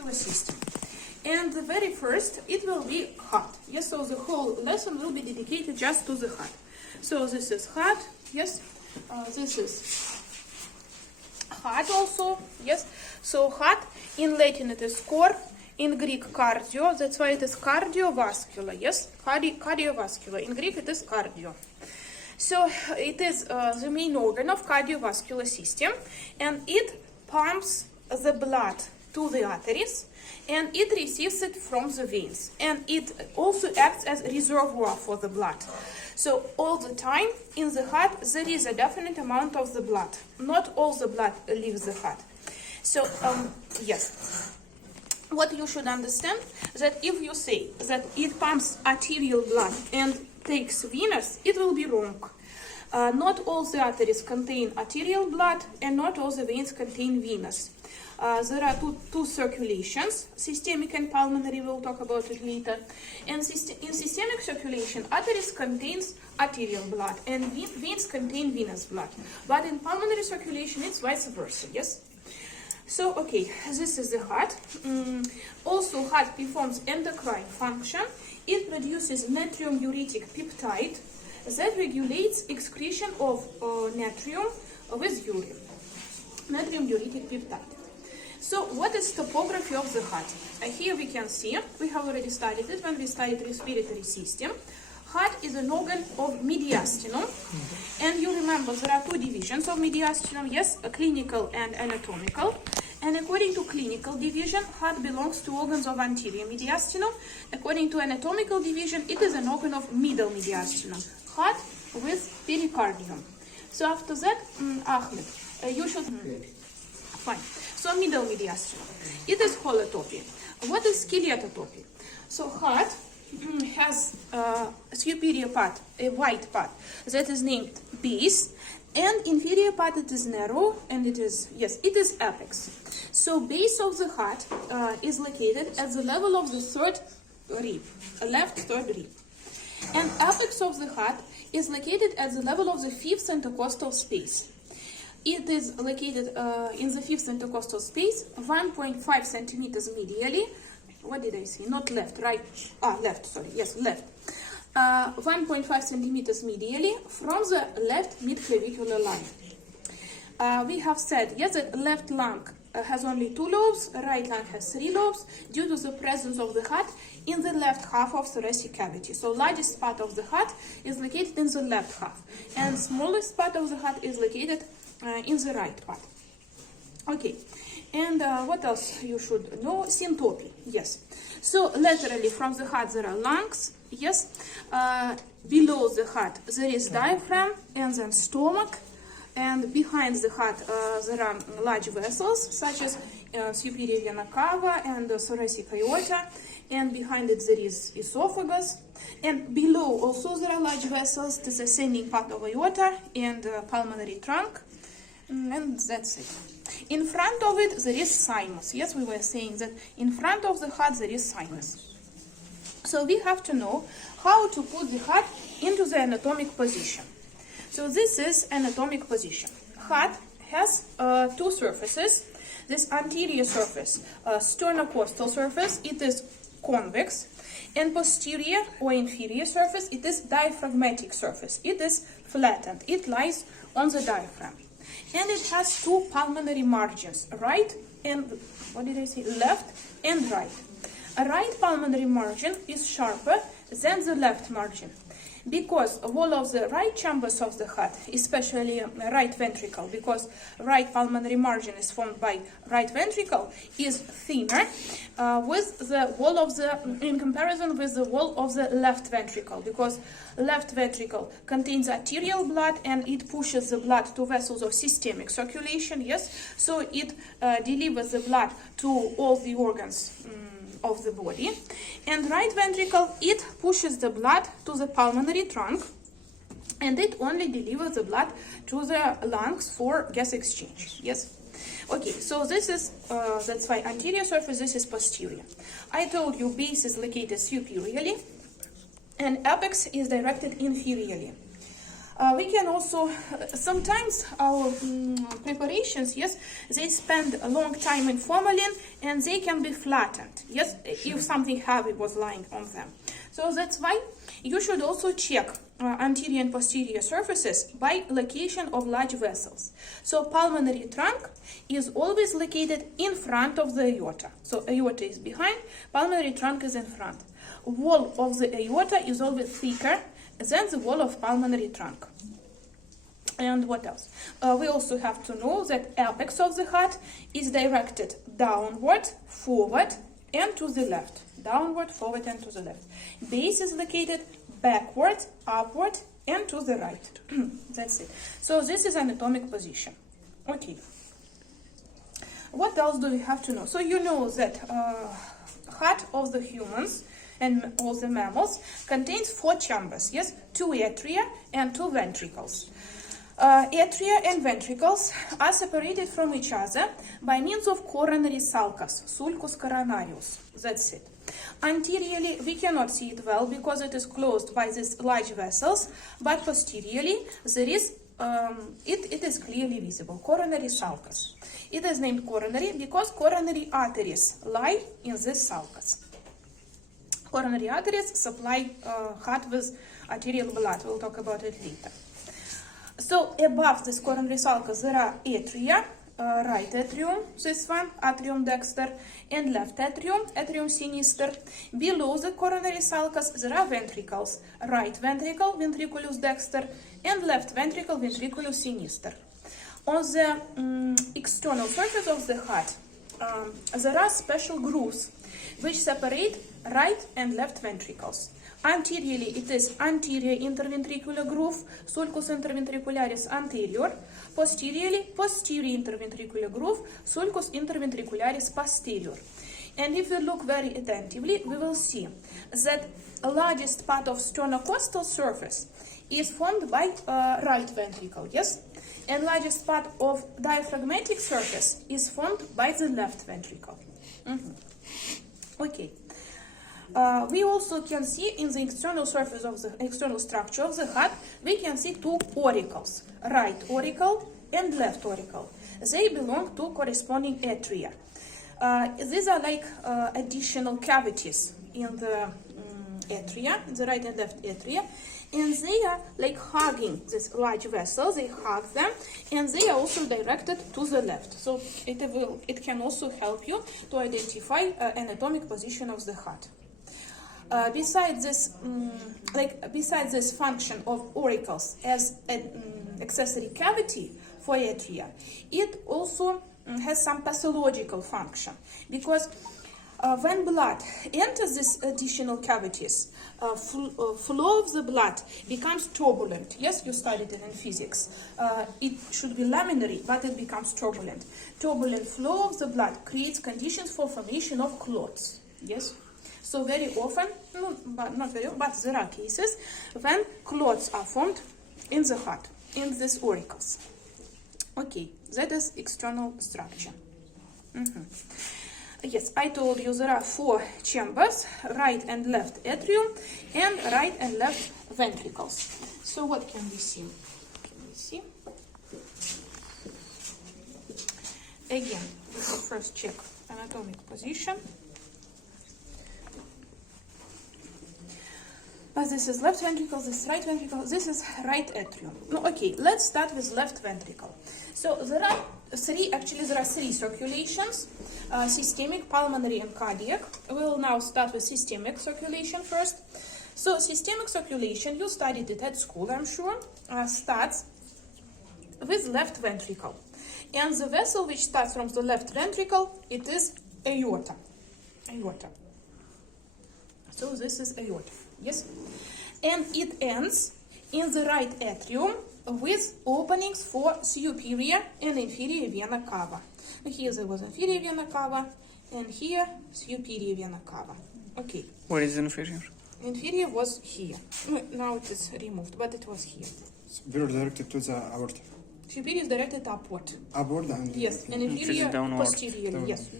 cardiovascular system. And the very first, it will be heart. Yes, so the whole lesson will be dedicated just to the heart. So this is heart, yes. This is heart also, yes. So heart, in Latin it is cor, in Greek cardio, that's why it is cardiovascular, yes. Cardiovascular, in Greek it is cardio. So it is the main organ of cardiovascular system, and it pumps the blood to the arteries, and it receives it from the veins, and it also acts as a reservoir for the blood. So all the time in the heart there is a definite amount of the blood. Not all the blood leaves the heart. So yes, what you should understand, that if you say that it pumps arterial blood and takes venous, it will be wrong. Not all the arteries contain arterial blood, and not all the veins contain venous. There are two circulations, systemic and pulmonary. We'll talk about it later. And in systemic circulation, arteries contains arterial blood, and veins contain venous blood. But in pulmonary circulation, it's vice versa. Yes. So, okay, this is the heart. Also, heart performs endocrine function. It produces natriuretic peptide that regulates excretion of natrium with urine. Natriuretic peptide. So, what is topography of the heart? Here we can see, we have already studied it when we studied respiratory system. Heart is an organ of mediastinum, and you remember there are two divisions of mediastinum, yes, a clinical and anatomical. And according to clinical division, heart belongs to organs of anterior mediastinum. According to anatomical division, it is an organ of middle mediastinum, heart with pericardium. So after that, Ahmed, you should... Fine. So middle mediastinum. It is holotopy. What is skeletotopy? So heart has a superior part, a wide part, that is named base, and inferior part it is narrow, and it is, yes, it is apex. So base of the heart is located at the level of the third rib, left third rib. And apex of the heart is located at the level of the fifth intercostal space. It is located in the fifth intercostal space, 1.5 centimeters medially. What did I say? Not left, right? Left, sorry. Yes, left. 1.5 centimeters medially from the left midclavicular line. We have said, yes, that left lung has only 2 lobes, right lung has 3 lobes, due to the presence of the heart in the left half of thoracic cavity. So largest part of the heart is located in the left half, and smallest part of the heart is located in the right part. Okay, and what else you should know? Syntopy, yes. So laterally from the heart there are lungs, yes. Below the heart there is diaphragm and then stomach, and behind the heart there are large vessels such as superior vena cava and thoracic aorta, and behind it there is esophagus, and below also there are large vessels, the ascending part of aorta and pulmonary trunk, and that's it. In front of it there is sinus. Yes, we were saying that in front of the heart there is sinus. So we have to know how to put the heart into the anatomic position. So this is anatomic position. Heart has 2 surfaces. This anterior surface, sternocostal surface, it is convex, and posterior or inferior surface, it is diaphragmatic surface. It is flattened. It lies on the diaphragm. And it has 2 pulmonary margins, right and, what did I say, left and right. A right pulmonary margin is sharper than the left margin, because wall of the right chambers of the heart, especially right ventricle, because right pulmonary margin is formed by right ventricle, is thinner with the wall of the, in comparison with the wall of the left ventricle, because left ventricle contains arterial blood and it pushes the blood to vessels of systemic circulation, yes, so it delivers the blood to all the organs of the body, and right ventricle, it pushes the blood to the pulmonary trunk, and it only delivers the blood to the lungs for gas exchange. Yes. Okay, so this is that's why anterior surface, this is posterior. I told you base is located superiorly and apex is directed inferiorly. We can also, sometimes our preparations, yes, they spend a long time in formalin and they can be flattened, yes, if something heavy was lying on them. So that's why you should also check anterior and posterior surfaces by location of large vessels. So pulmonary trunk is always located in front of the aorta. So aorta is behind, pulmonary trunk is in front. Wall of the aorta is always thicker than the wall of pulmonary trunk. And what else? We also have to know that apex of the heart is directed downward, forward, and to the left. Downward, forward, and to the left. Base is located backward, upward, and to the right. That's it. So this is anatomic position. Okay. What else do we have to know? So you know that heart of the humans and all the mammals contains 4 chambers, yes? 2 atria and 2 ventricles. Atria and ventricles are separated from each other by means of coronary sulcus, sulcus coronarius. That's it. Anteriorly, we cannot see it well because it is closed by these large vessels, but posteriorly, there is it is clearly visible, coronary sulcus. It is named coronary because coronary arteries lie in this sulcus. Coronary arteries supply heart with arterial blood. We'll talk about it later. So above this coronary sulcus there are atria, right atrium, this one, atrium dexter, and left atrium, atrium sinister. Below the coronary sulcus there are ventricles, right ventricle, ventriculus dexter, and left ventricle, ventriculus sinister. On the external surface of the heart, there are special grooves which separate right and left ventricles. Anteriorly, it is anterior interventricular groove, sulcus interventricularis anterior. Posteriorly, posterior interventricular groove, sulcus interventricularis posterior. And if we look very attentively, we will see that the largest part of sternocostal surface is formed by right ventricle, yes? And largest part of diaphragmatic surface is formed by the left ventricle. Okay. We also can see in the external surface of the external structure of the heart, we can see 2 auricles, right auricle and left auricle. They belong to corresponding atria. These are like additional cavities in the atria, the right and left atria, and they are like hugging this large vessel, they hug them, and they are also directed to the left. So it can also help you to identify anatomic position of the heart. Besides this function of auricles as an accessory cavity for atria, it also has some pathological function because when blood enters these additional cavities, flow of the blood becomes turbulent. Yes, you studied it in physics. It should be laminary, but it becomes turbulent. Turbulent flow of the blood creates conditions for formation of clots. Yes. So very often, not very often, but there are cases when clots are formed in the heart, in these auricles. Okay, that is external structure. Yes, I told you there are 4 chambers, right and left atrium, and right and left ventricles. So what can we see? Again, we will first check anatomic position. This is left ventricle, this is right ventricle, this is right atrium. No, okay, let's start with left ventricle. So there are 3 circulations, systemic, pulmonary, and cardiac. We will now start with systemic circulation first. So systemic circulation, you studied it at school, I'm sure, starts with left ventricle. And the vessel which starts from the left ventricle, it is aorta. So this is aorta. Yes, and it ends in the right atrium with openings for superior and inferior vena cava. Here there was inferior vena cava, and here superior vena cava. Okay. Where is inferior? Inferior was here. Now it is removed, but it was here. Superior directed to the aorta. Superior is directed upward. Upward and yes, and inferior posterior. Yes.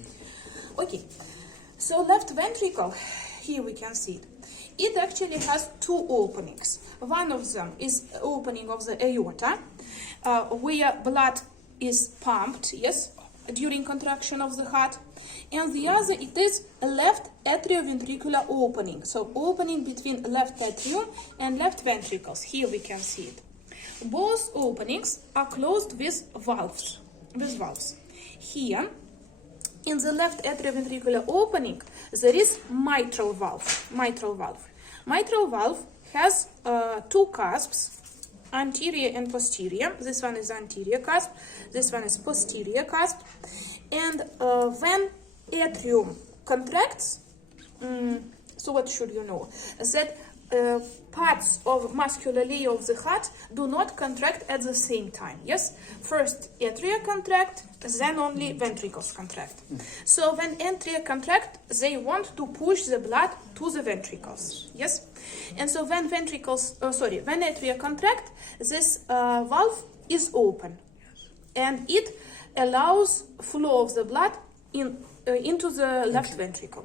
Okay. So left ventricle, here we can see it. it actually has two openings. One of them is opening of the aorta, where blood is pumped, yes, during contraction of the heart. And the other, it is a left atrioventricular opening. So opening between left atrium and left ventricles. Here we can see it. Both openings are closed with valves. Here, in the left atrioventricular opening, there is mitral valve. Mitral valve has two cusps, anterior and posterior. This one is anterior cusp, this one is posterior cusp. And when atrium contracts, so what should you know? That parts of muscular layer of the heart do not contract at the same time. Yes, first atria contract, then only ventricles contract. So when atria contract, they want to push the blood to the ventricles. Yes, and so when when atria contract, this valve is open, and it allows flow of the blood into the left ventricle.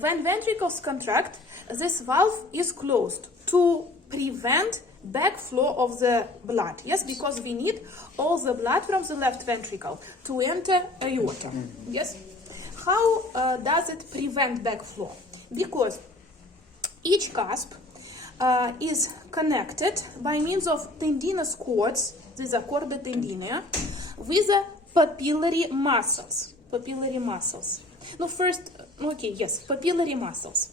When ventricles contract, this valve is closed to prevent backflow of the blood. Yes, because we need all the blood from the left ventricle to enter aorta. Yes. How does it prevent backflow? Because each cusp is connected by means of tendinous cords, these are corda tendineae, with the papillary muscles. No, first, papillary muscles.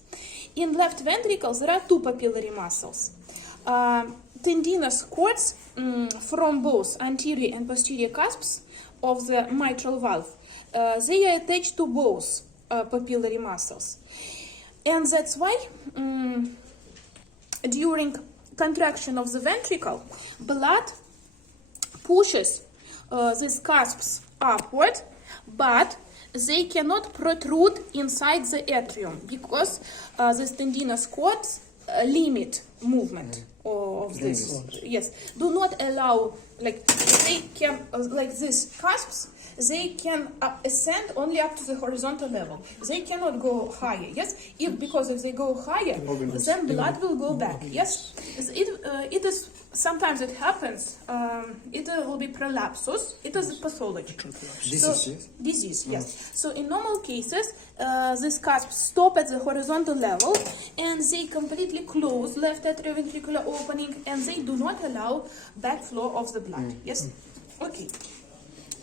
In left ventricle, there are two papillary muscles. Tendinous cords from both anterior and posterior cusps of the mitral valve. They are attached to both papillary muscles. And that's why during contraction of the ventricle, blood pushes these cusps upward, but they cannot protrude inside the atrium because these tendinous cords limit movement of this. Yes, do not allow, like they can, like these cusps, they can ascend only up to the horizontal level. They cannot go higher. Yes, because if they go higher, then blood will go back. Yes, it is. Sometimes it happens. It will be prolapsus. It is a pathology. Disease, yes. So in normal cases, these cusps stop at the horizontal level, and they completely close left atrioventricular opening, and they do not allow backflow of the blood. Yes. Okay.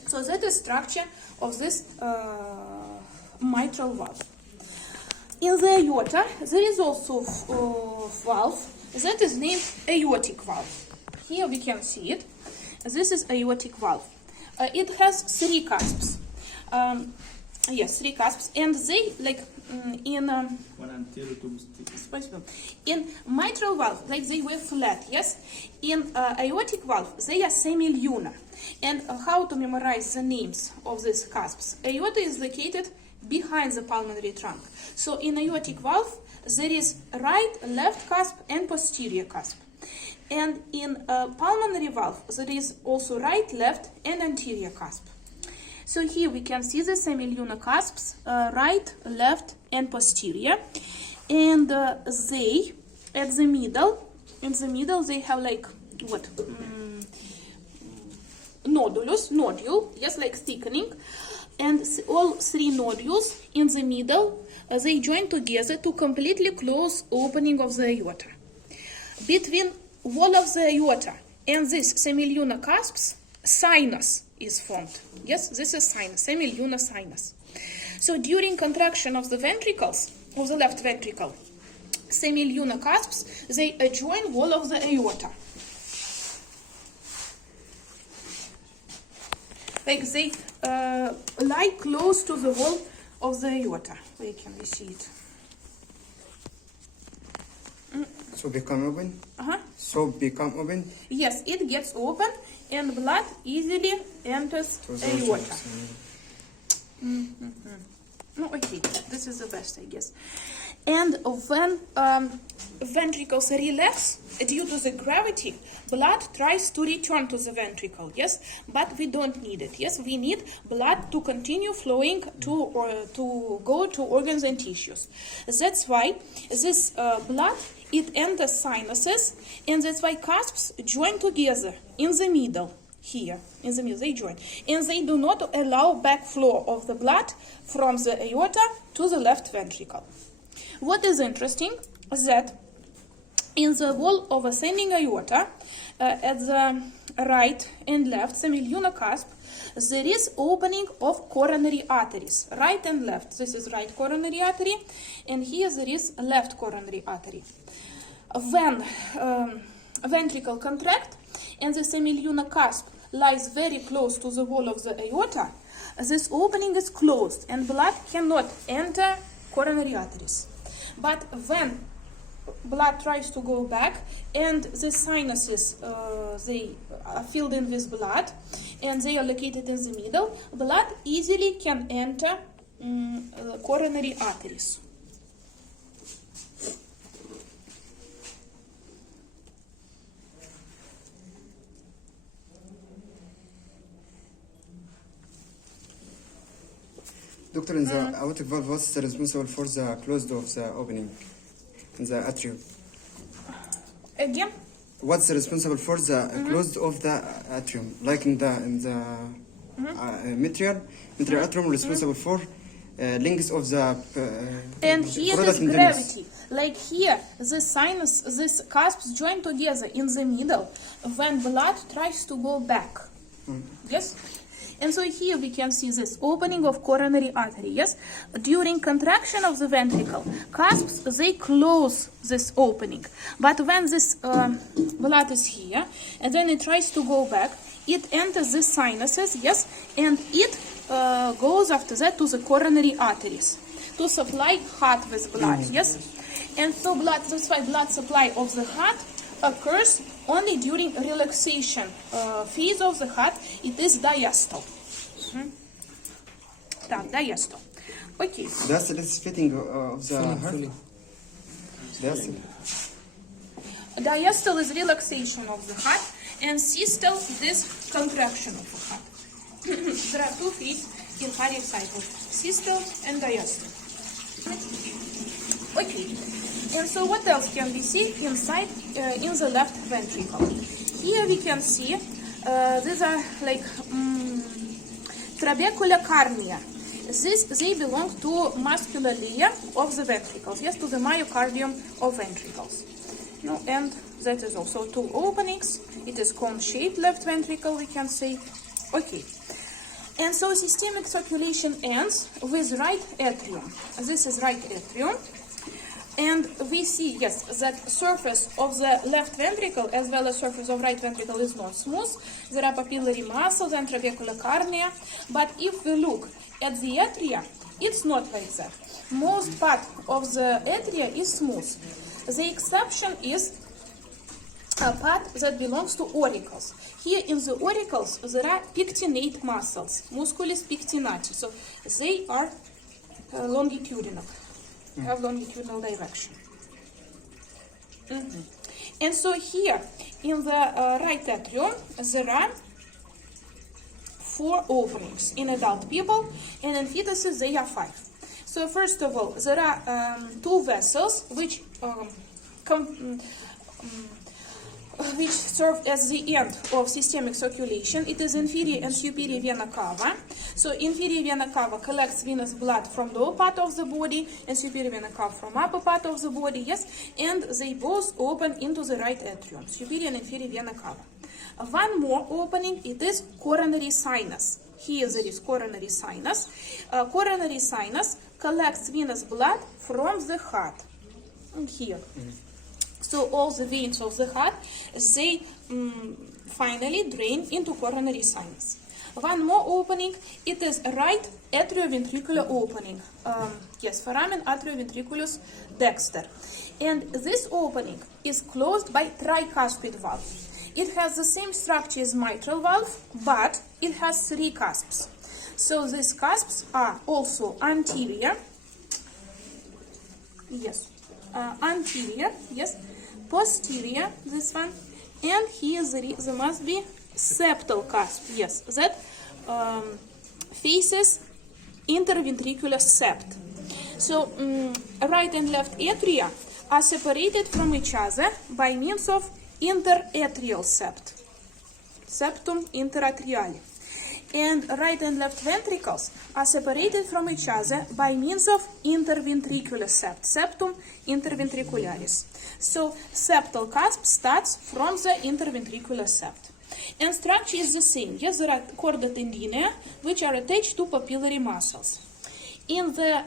So that is structure of this mitral valve. In the aorta, there is also valve that is named aortic valve. Here we can see it. This is aortic valve. It has three cusps. Three cusps, and they in mitral valve, like they were flat. Yes, in aortic valve, they are semilunar. And how to memorize the names of these cusps? Aorta is located behind the pulmonary trunk. So in aortic valve, there is right, left cusp, and posterior cusp. And in pulmonary valve, there is also right, left, and anterior cusp. So here we can see the semilunar cusps, right, left, and posterior. And they, at the middle, in the middle, they have like what? Nodule, yes, like thickening. And all three nodules in the middle, they join together to completely close opening of the aorta. Between wall of the aorta and these semilunar cusps, sinus is formed. Yes, this is sinus, semilunar sinus. So during contraction of the ventricles, of the left ventricle, semilunar cusps, they adjoin wall of the aorta. Like they lie close to the wall of the aorta. Where can we see it? So become open? So become open? Yes, it gets open and blood easily enters aorta. No, okay, this is the best, I guess. And when ventricles relax due to the gravity, blood tries to return to the ventricle, yes, but we don't need it, yes, we need blood to continue flowing to go to organs and tissues. That's why this blood, it enters sinuses, and that's why cusps join together in the middle. Here, in the middle, they join. And they do not allow backflow of the blood from the aorta to the left ventricle. What is interesting is that in the wall of ascending aorta, at the right and left semilunar cusp, there is opening of coronary arteries, right and left. This is right coronary artery, and here there is left coronary artery. When ventricle contract and the semilunar cusp lies very close to the wall of the aorta, this opening is closed and blood cannot enter coronary arteries. But when blood tries to go back and the sinuses, they are filled in with blood and they are located in the middle, blood easily can enter coronary arteries. Doctor, in the aortic valve, what's the responsible for the closed of the opening in the atrium? Again? What's the responsible for the closed of the atrium? Like in the mitral atrium, responsible for links of the and here is gravity. Like here, the sinus, these cusps join together in the middle when blood tries to go back. Yes? And so here we can see this opening of coronary artery, yes? During contraction of the ventricle, cusps, they close this opening. But when this blood is here, and then it tries to go back, it enters the sinuses, yes? And it goes after that to the coronary arteries to supply heart with blood, yes? And so blood, that's why blood supply of the heart occurs only during relaxation phase of the heart. It is diastole. Diastole. Okay. Diastole is fitting of the heart. Diastole is relaxation of the heart, and systole is contraction of the heart. There are two phases in cardiac cycle: systole and diastole. Okay. And so what else can we see inside in the left ventricle? Here we can see these are like trabecular cardia. They belong to muscular layer of the ventricles, yes, to the myocardium of ventricles. No, and that is also two openings. It is cone-shaped left ventricle, we can say. Okay. And so systemic circulation ends with right atrium. This is right atrium. And we see, yes, that surface of the left ventricle as well as surface of right ventricle is not smooth. There are papillary muscles and trabecular cardia. But if we look at the atria, it's not like that. Most part of the atria is smooth. The exception is a part that belongs to auricles. Here in the auricles, there are pectinate muscles, musculus pectinati. So they are longitudinal. Have longitudinal direction. And so here in the right atrium there are 4 openings in adult people, and in fetuses they are 5. So first of all, there are 2 vessels which serve as the end of systemic circulation. It is inferior and superior vena cava. So inferior vena cava collects venous blood from lower part of the body, and superior vena cava from upper part of the body, yes, and they both open into the right atrium, superior and inferior vena cava. One more opening, it is coronary sinus. Here there is coronary sinus. Coronary sinus collects venous blood from the heart. And here. So all the veins of the heart, they finally drain into coronary sinus. One more opening, it is right atrioventricular opening. Yes, foramen atrioventriculus dexter. And this opening is closed by tricuspid valve. It has the same structure as mitral valve, but it has 3 cusps. So these cusps are also anterior. Yes, anterior. Yes, posterior. This one, and here there must be septal cusp. Yes, that faces interventricular sept. So right and left atria are separated from each other by means of interatrial sept, septum interatriale. And right and left ventricles are separated from each other by means of interventricular sept, septum interventricularis. So septal cusp starts from the interventricular sept. And structure is the same. Yes, there are chorda tendinea which are attached to papillary muscles. In the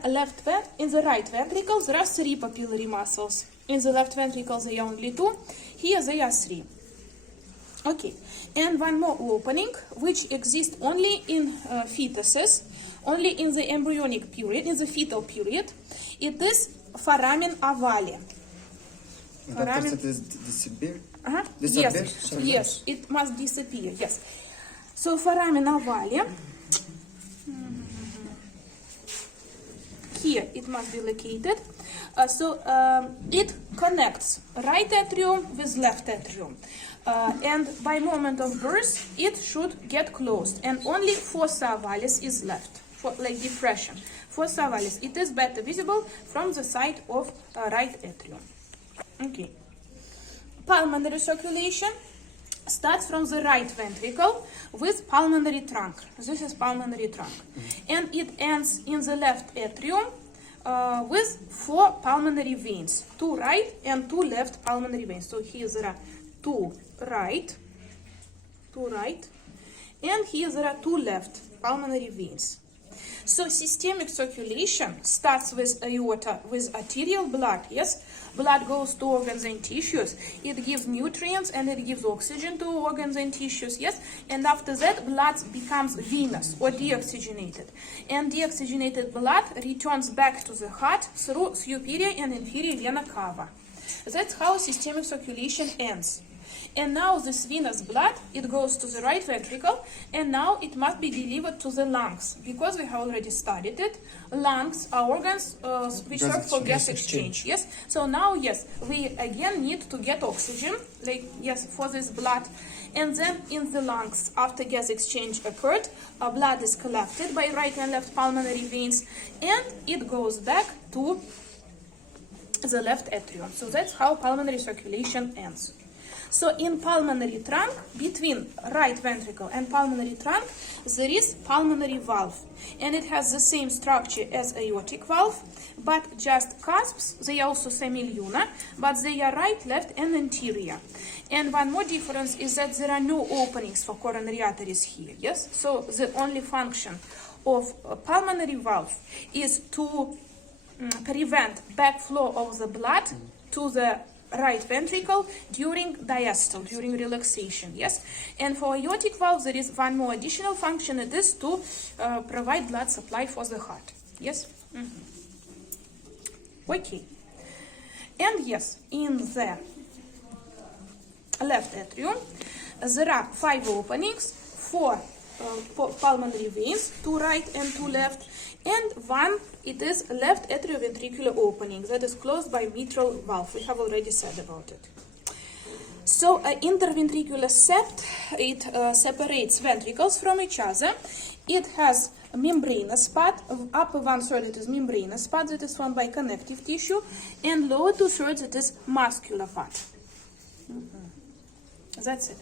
right ventricle there are 3 papillary muscles. In the left ventricle there are only 2. Here there are 3. Okay, and one more opening which exists only in fetuses, only in the embryonic period, in the fetal period. It is foramen ovale. Doctor, it is disappear? Disappear? Yes, it must disappear, yes. So foramen ovale, here it must be located. It connects right atrium with left atrium. And by moment of birth, it should get closed, and only fossa ovalis is left, for like depression. Fossa ovalis, it is better visible from the side of right atrium. Okay. Pulmonary circulation starts from the right ventricle with pulmonary trunk. This is pulmonary trunk. And it ends in the left atrium with 4 pulmonary veins, 2 right and 2 left pulmonary veins. So here there are 2 right, and here there are 2 left pulmonary veins. So systemic circulation starts with aorta, with arterial blood. Yes, blood goes to organs and tissues. It gives nutrients and it gives oxygen to organs and tissues. Yes, and after that blood becomes venous or deoxygenated, and deoxygenated blood returns back to the heart through superior and inferior vena cava. That's how systemic circulation ends. And now this venous blood, it goes to the right ventricle, and now it must be delivered to the lungs, because we have already studied it. Lungs are organs which serve for gas exchange. Yes. So now, yes, we again need to get oxygen, like yes, for this blood, and then in the lungs, after gas exchange occurred, blood is collected by right and left pulmonary veins, and it goes back to the left atrium. So that's how pulmonary circulation ends. So in pulmonary trunk, between right ventricle and pulmonary trunk, there is pulmonary valve. And it has the same structure as aortic valve, but just cusps. They are also semilunar, but they are right, left, and anterior. And one more difference is that there are no openings for coronary arteries here. Yes. So the only function of a pulmonary valve is to prevent backflow of the blood to the right ventricle during diastole, during relaxation. Yes. And for aortic valve, there is one more additional function. It is to provide blood supply for the heart. Yes. Okay. And yes, in the left atrium, there are 5 openings, 4 pulmonary veins, 2 right and 2 left, and 1, it is left atrioventricular opening that is closed by mitral valve. We have already said about it. So interventricular sept, it separates ventricles from each other. It has a membranous part. Upper 1/3 it is membranous part that is formed by connective tissue, and lower 2/3 it is muscular part. That's it.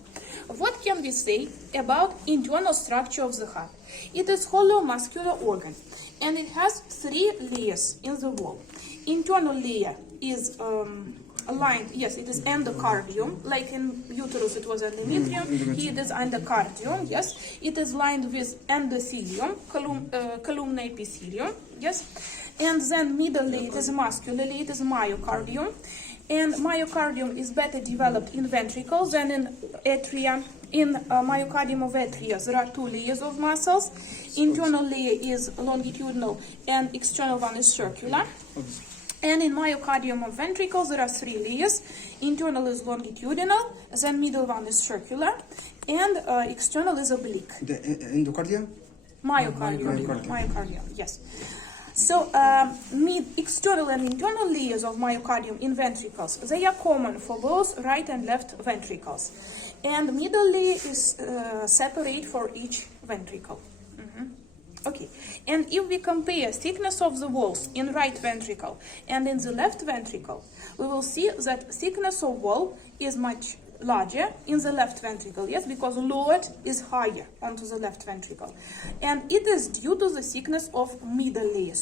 What can we say about internal structure of the heart? It is hollow muscular organ, and it has 3 layers in the wall. Internal layer is aligned, yes, it is endocardium, like in uterus it was endometrium, here it is endocardium, yes. It is lined with endothelium, columnar epithelium, yes. And then middle layer, it is muscular layer, it is myocardium. And myocardium is better developed in ventricles than in atria. In myocardium of atria, there are 2 layers of muscles. Internal layer is longitudinal and external one is circular. And in myocardium of ventricles, there are 3 layers. Internal is longitudinal, then middle one is circular, and external is oblique. The endocardium? Myocardium, yes. So, external and internal layers of myocardium in ventricles, they are common for both right and left ventricles. And middle layer is separate for each ventricle. Okay, and if we compare thickness of the walls in right ventricle and in the left ventricle, we will see that thickness of wall is much larger in the left ventricle, yes, because load is higher onto the left ventricle. And it is due to the thickness of middle layers.